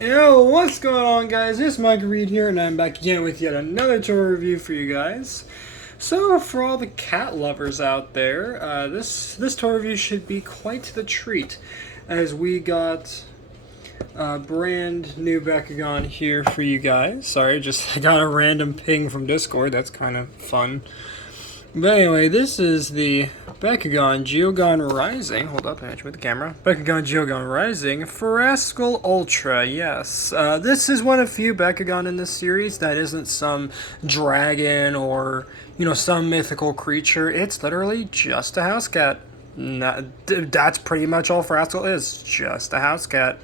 Yo, what's going on, guys? It's Mike Reed here, and I'm back again with yet another toy review for you guys. So, for all the cat lovers out there, this toy review should be quite the treat, as we got a brand new Bakugan here for you guys. Sorry, I got a random ping from Discord. That's kind of fun. But anyway, this is the Bakugan Geogan Rising. Hold up, I with the camera. Bakugan Geogan Rising Ferascal Ultra. Yes, this is one of few Bakugan in this series that isn't some dragon or some mythical creature. It's literally just a house cat. That's pretty much all Ferascal is. Just a house cat.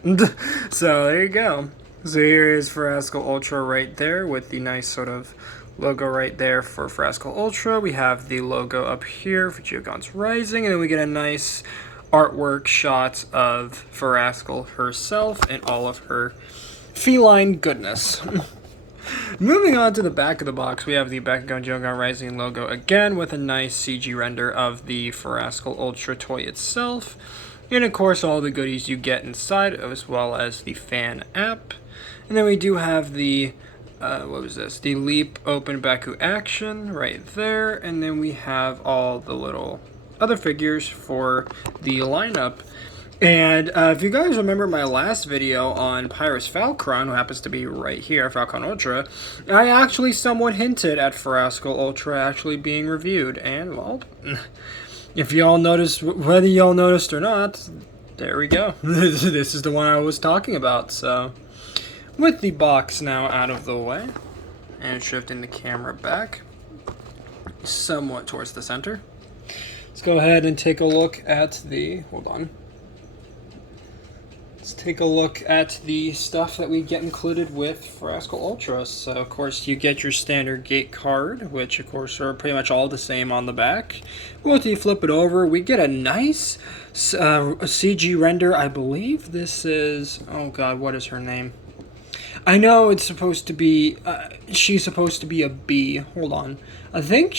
So there you go. So here is Ferascal Ultra right there with the nice sort of logo right there for Ferascal Ultra. We have the logo up here for Geogan's Rising, and then we get a nice artwork shot of Ferascal herself and all of her feline goodness. Moving on to the back of the box, we have the Bakugan Geogan Rising logo again with a nice CG render of the Ferascal Ultra toy itself. And of course all the goodies you get inside, as well as the fan app. And then we do have the the Leap Open Baku Action right there, and then we have all the little other figures for the lineup. And if you guys remember my last video on Pyrus Velcron, who happens to be right here, Velcron Ultra, I actually somewhat hinted at Ferascal Ultra actually being reviewed, and well, if y'all noticed, whether y'all noticed or not, there we go. This is the one I was talking about, so. With the box now out of the way, and shifting the camera back somewhat towards the center, let's go ahead and take a look at the, let's take a look at the stuff that we get included with Ferascal Ultra. So of course you get your standard gate card, which of course are pretty much all the same on the back. Once you flip it over, we get a nice CG render. I believe this is, oh god, what is her name? I know it's supposed to be, she's supposed to be a bee. Hold on. I think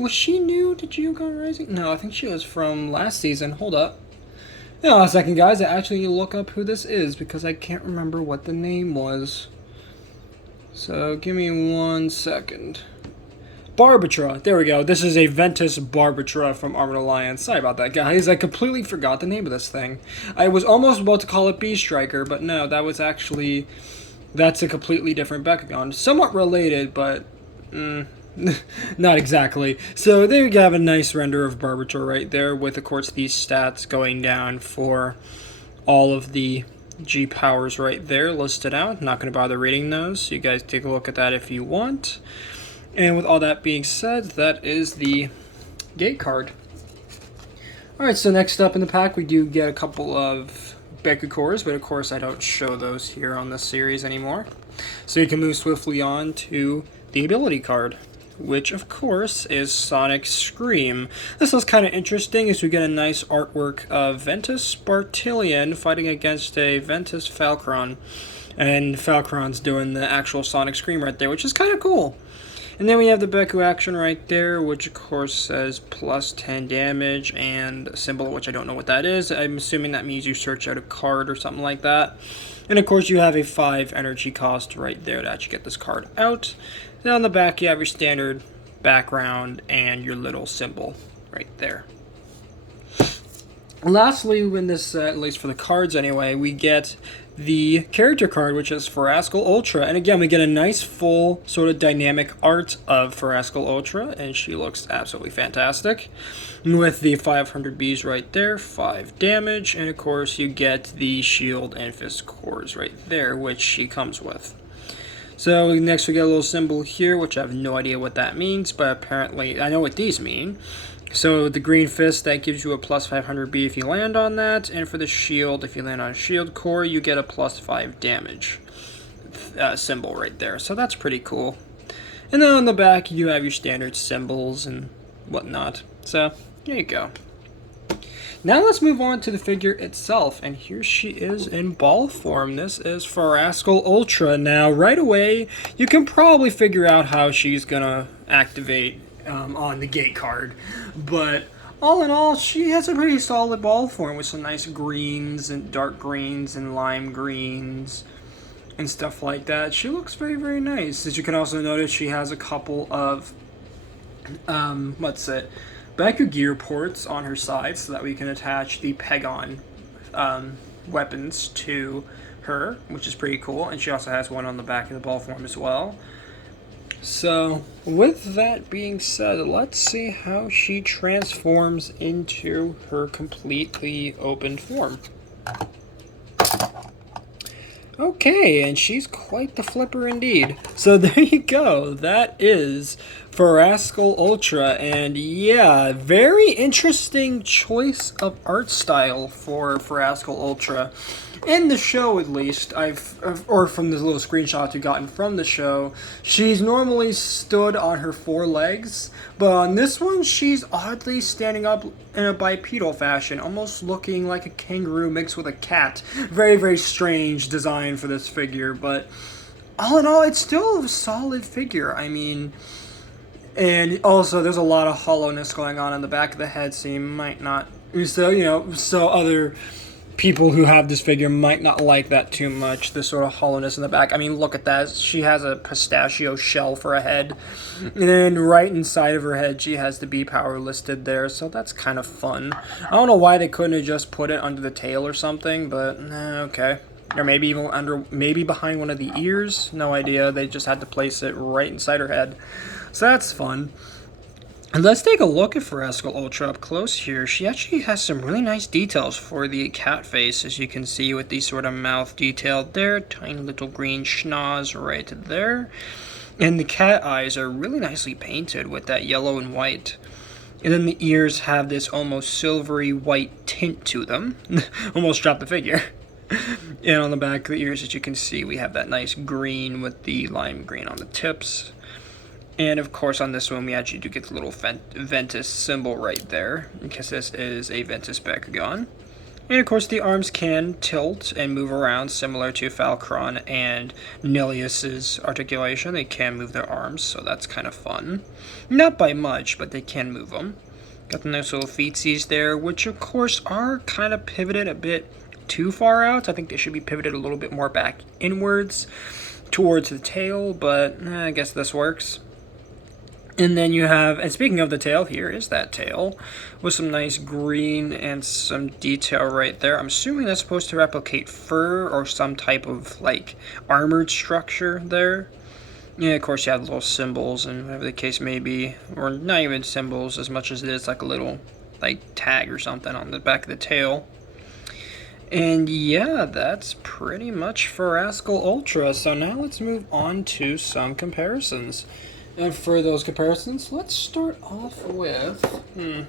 was she new to Geogan Rising? No, I think she was from last season. Hold up. Hang on a second, guys. I actually need to look up who this is because I can't remember what the name was. So, give me 1 second. Barbatra. There we go. This is a Ventus Barbatra from Armored Alliance. Sorry about that, guys. I completely forgot the name of this thing. I was almost about to call it Bee Striker, but no, that was actually... That's a completely different Bakugan. Somewhat related, but not exactly. So there you have a nice render of Barbatra right there with, of course, these stats going down for all of the G powers right there listed out. Not going to bother reading those. So you guys take a look at that if you want. And with all that being said, that is the gate card. Alright, so next up in the pack, we do get a couple of Baku cores, but of course I don't show those here on this series anymore. So you can move swiftly on to the ability card, which of course is Sonic Scream. This is kind of interesting as we get a nice artwork of Ventus Spartillion fighting against a Ventus Velcron. And Velcron's doing the actual Sonic Scream right there, which is kind of cool. And then we have the Baku action right there, which of course says plus 10 damage and a symbol, which I don't know what that is. I'm assuming that means you search out a card or something like that. And of course you have a 5 energy cost right there to actually get this card out. Then on the back you have your standard background and your little symbol right there. Lastly, in this set, at least for the cards anyway, we get the character card, which is Ferascal Ultra. And again, we get a nice full sort of dynamic art of Ferascal Ultra, and she looks absolutely fantastic. With the 500 Bs right there, 5 damage, and of course you get the shield and fist cores right there, which she comes with. So next we get a little symbol here, which I have no idea what that means, but apparently I know what these mean. So the green fist, that gives you a plus 500 B if you land on that, and for the shield, if you land on a shield core, you get a plus 5 damage symbol right there. So that's pretty cool. And then on the back, you have your standard symbols and whatnot. So there you go. Now let's move on to the figure itself, and here she is in ball form. This is Ferascal Ultra. Now right away, you can probably figure out how she's gonna activate on the gate card, but all in all, she has a pretty solid ball form with some nice greens and dark greens and lime greens and stuff like that. She looks very, very nice. As you can also notice, she has a couple of, Baku gear ports on her side so that we can attach the Pegon weapons to her, which is pretty cool. And she also has one on the back of the ball form as well. So, with that being said, let's see how she transforms into her completely open form. Okay, and she's quite the flipper indeed. So there you go. That is Ferascal Ultra, and yeah, very interesting choice of art style for Ferascal Ultra. In the show, at least, or from the little screenshots we've gotten from the show, she's normally stood on her four legs, but on this one, she's oddly standing up in a bipedal fashion, almost looking like a kangaroo mixed with a cat. Very, very strange design for this figure, but all in all, it's still a solid figure. I mean, and also, there's a lot of hollowness going on the back of the head, so you might not, so other people who have this figure might not like that too much, this sort of hollowness in the back. I mean, look at that. She has a pistachio shell for a head. And then right inside of her head, she has the B power listed there, so that's kind of fun. I don't know why they couldn't have just put it under the tail or something, but okay. Or maybe even maybe behind one of the ears. No idea. They just had to place it right inside her head. So that's fun. And let's take a look at Ferascal Ultra up close here. She actually has some really nice details for the cat face, as you can see with the sort of mouth detailed there. Tiny little green schnoz right there. And the cat eyes are really nicely painted with that yellow and white. And then the ears have this almost silvery white tint to them. Almost dropped the figure. And on the back of the ears, as you can see, we have that nice green with the lime green on the tips. And of course on this one we actually do get the little Ventus symbol right there, because this is a Ventus Bakugan. And of course the arms can tilt and move around, similar to Velcron and Nilius's articulation. They can move their arms, so that's kind of fun. Not by much, but they can move them. Got the nice little feetsies there, which of course are kind of pivoted a bit too far out. I think they should be pivoted a little bit more back inwards towards the tail, but I guess this works. And then you have, and speaking of the tail, here is that tail with some nice green and some detail right there. I'm assuming that's supposed to replicate fur or some type of like armored structure there. Yeah, of course you have little symbols and whatever the case may be, or not even symbols as much as it is like a little like tag or something on the back of the tail. And yeah, that's pretty much Ferascal Ultra. So now let's move on to some comparisons. And for those comparisons, let's start off with, you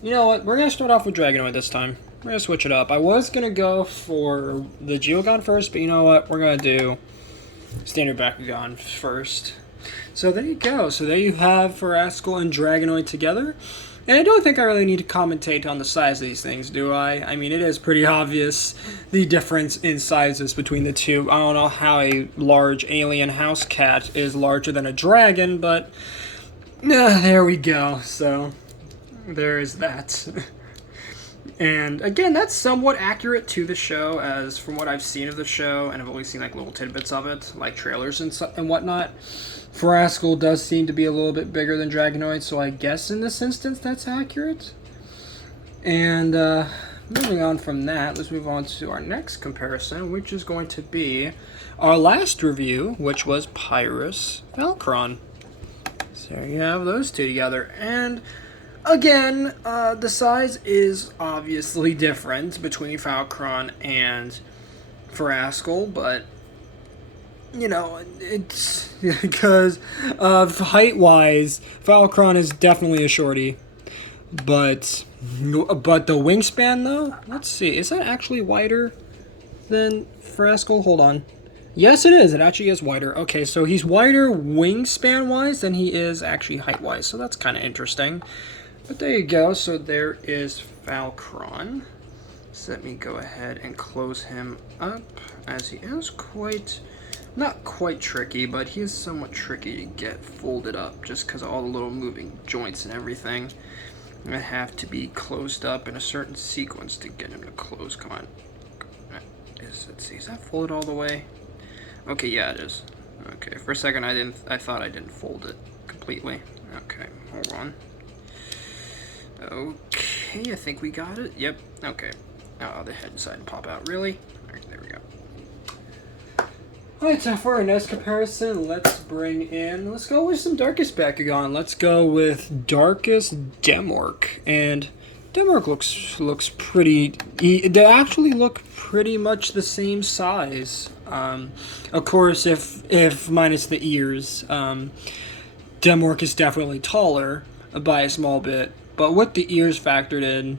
know what, we're going to start off with Dragonoid this time. We're going to switch it up. I was going to go for the Geogan first, but you know what, we're going to do standard Bakugan first. So there you go. So there you have Ferascal and Dragonoid together. And I don't think I really need to commentate on the size of these things, do I? I mean, it is pretty obvious the difference in sizes between the two. I don't know how a large alien house cat is larger than a dragon, but there we go. So there is that. And again, that's somewhat accurate to the show, as from what I've seen of the show, and I've only seen like little tidbits of it, like trailers and whatnot. Ferascal does seem to be a little bit bigger than Dragonoid, so I guess in this instance that's accurate. And moving on from that, let's move on to our next comparison, which is going to be our last review, which was Pyrus Velcron. So you have those two together, and again, the size is obviously different between Velcron and Ferascal, but you know, it's because height-wise, Velcron is definitely a shorty. But the wingspan, though, let's see, is that actually wider than Ferascal? Hold on. Yes, it is. It actually is wider. Okay, so he's wider wingspan-wise than he is actually height-wise, so that's kind of interesting. But there you go. So there is Velcron. So let me go ahead and close him up, as he is quite... not quite tricky, but he is somewhat tricky to get folded up just because of all the little moving joints and everything. I have to be closed up in a certain sequence to get him to close. Come on. Let's see, is that folded all the way? Okay, yeah, it is. Okay, for a second I thought I didn't fold it completely. Okay, hold on. Okay, I think we got it. Yep, okay. Oh, the head decided to pop out, really? Alright, there we go. Alright, so for our next comparison, let's go with some Darkest Bakugan. Let's go with Darkest Demork. And Demork looks pretty... They actually look pretty much the same size. Of course, if minus the ears, Demork is definitely taller by a small bit. But with the ears factored in,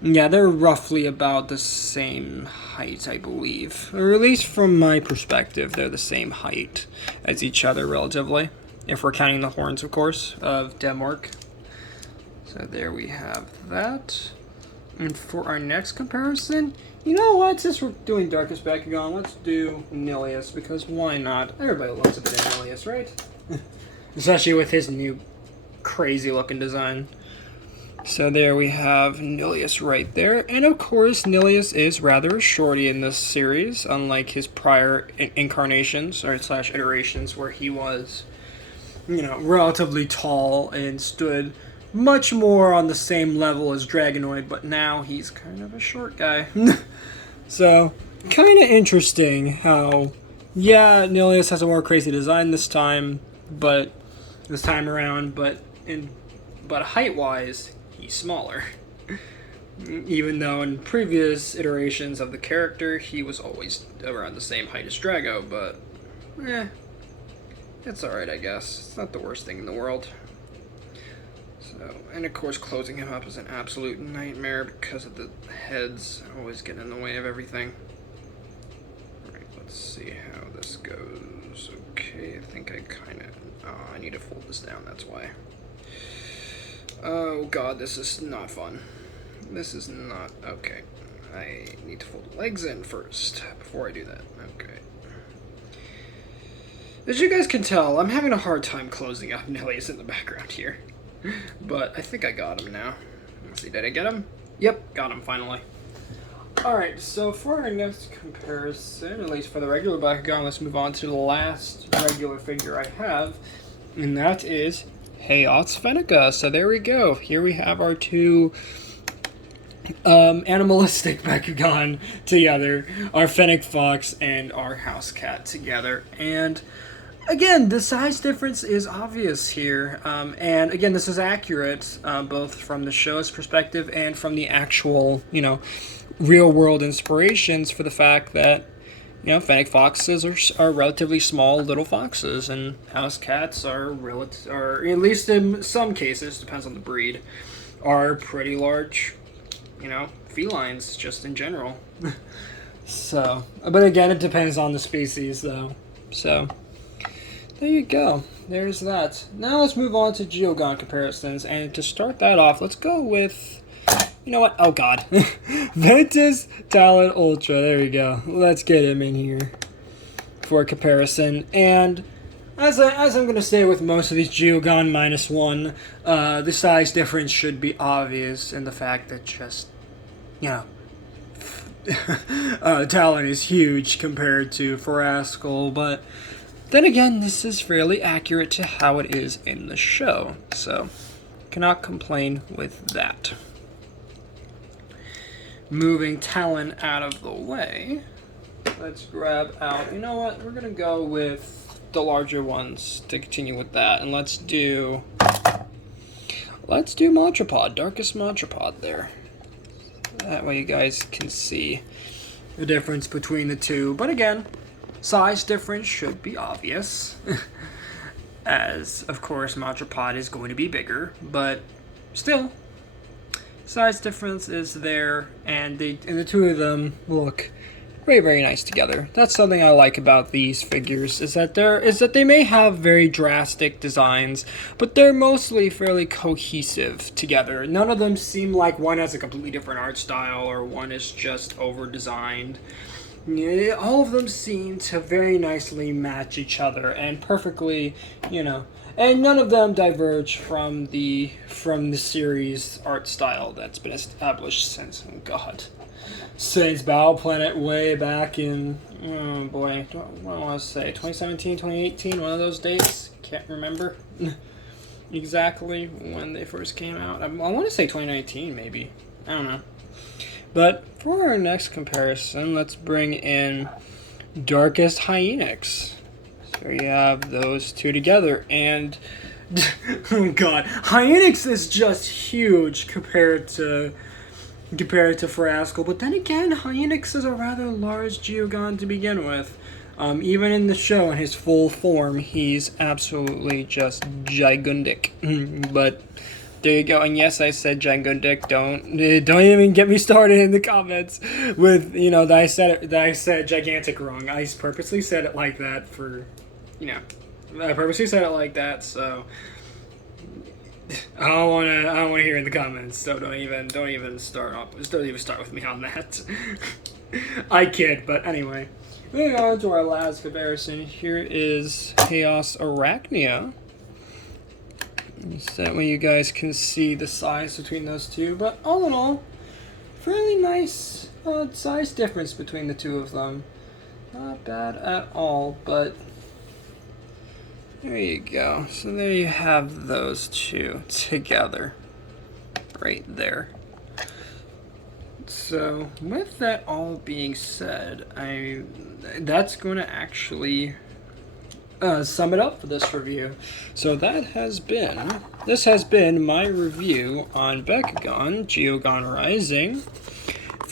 yeah, they're roughly about the same height, I believe. Or at least from my perspective, they're the same height as each other, relatively. If we're counting the horns, of course, of Demork. So there we have that. And for our next comparison, you know what? Since we're doing Darkest Bakugan, let's do Nilius, because why not? Everybody loves a bit of Nilius, right? Especially with his new crazy-looking design. So there we have Nilius right there. And of course, Nilius is rather shorty in this series, unlike his prior incarnations, or slash iterations, where he was, you know, relatively tall and stood much more on the same level as Dragonoid, but now he's kind of a short guy. So, kind of interesting how, yeah, Nilius has a more crazy design this time around, but height-wise, he's smaller. Even though in previous iterations of the character, he was always around the same height as Drago, but, it's alright, I guess. It's not the worst thing in the world. So, and of course, closing him up is an absolute nightmare because of the heads always getting in the way of everything. Alright, let's see how this goes. Okay, I think I kind of... Oh, I need to fold this down, that's why. Oh god, this is not fun. This is not... Okay. I need to fold the legs in first before I do that. Okay. As you guys can tell, I'm having a hard time closing up Nilius in the background here. But I think I got him now. Let's see, did I get him? Yep, got him finally. Alright, so for our next comparison, at least for the regular Bakugan, let's move on to the last regular figure I have. And that is Heiat's Fenica. So there we go. Here we have our two animalistic Bakugan together. Our Fennec Fox and our House Cat together. And again, the size difference is obvious here. And again, this is accurate, both from the show's perspective and from the actual, you know, real-world inspirations for the fact that, you know, Fennec Foxes are relatively small little foxes, and House Cats are at least in some cases, depends on the breed, are pretty large, you know, felines just in general. So, but again, it depends on the species, though. So, there you go. There's that. Now let's move on to Geogan Comparisons, and to start that off, let's go with... You know what? Oh god. Ventus Talon Ultra. There we go. Let's get him in here for a comparison. And as I'm going to say with most of these Geogan -1, the size difference should be obvious in the fact that just, you know, Talon is huge compared to Ferascal, but then again, this is fairly accurate to how it is in the show, so cannot complain with that. Moving Talon out of the way, let's grab out, you know what, we're going to go with the larger ones to continue with that, and let's do Montrapod, Darkest Montrapod there. That way you guys can see the difference between the two, but again, size difference should be obvious, as of course Montrapod is going to be bigger, but still, size difference is there, and the two of them look very, very nice together. That's something I like about these figures, is that they may have very drastic designs, but they're mostly fairly cohesive together. None of them seem like one has a completely different art style or one is just over-designed. Yeah, all of them seem to very nicely match each other and perfectly, and none of them diverge from the series art style that's been established since since Battle Planet way back in what do I want to say 2017, 2018, one of those dates. Can't remember exactly when they first came out. I want to say 2019 maybe. I don't know. But for our next comparison, let's bring in Darkest Hyenix. So you have those two together, and oh god, Hyenix is just huge compared to Ferascal. But then again, Hyenix is a rather large Geogan to begin with. Even in the show, in his full form, he's absolutely just gigantic. But there you go, and yes, I said gigantic. Don't even get me started in the comments with that I said gigantic wrong. I purposely said it like that I purposely said it like that, so I don't want to hear in the comments. So don't even start with me on that. I kid, but anyway, moving on to our last comparison. Here is Chaos Arachnia. So that way you guys can see the size between those two, but all in all, fairly nice size difference between the two of them. Not bad at all, but there you go. So there you have those two together, right there. So with that all being said, that's going to actually sum it up for this review. So this has been my review on Bakugan, Geogan Rising,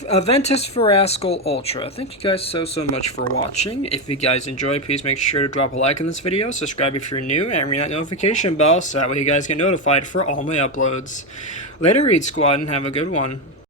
Aventus Ferascal Ultra. Thank you guys so much for watching. If you guys enjoy, please make sure to drop a like on this video, subscribe if you're new, and ring that notification bell so that way you guys get notified for all my uploads. Later, Read Squad, and have a good one.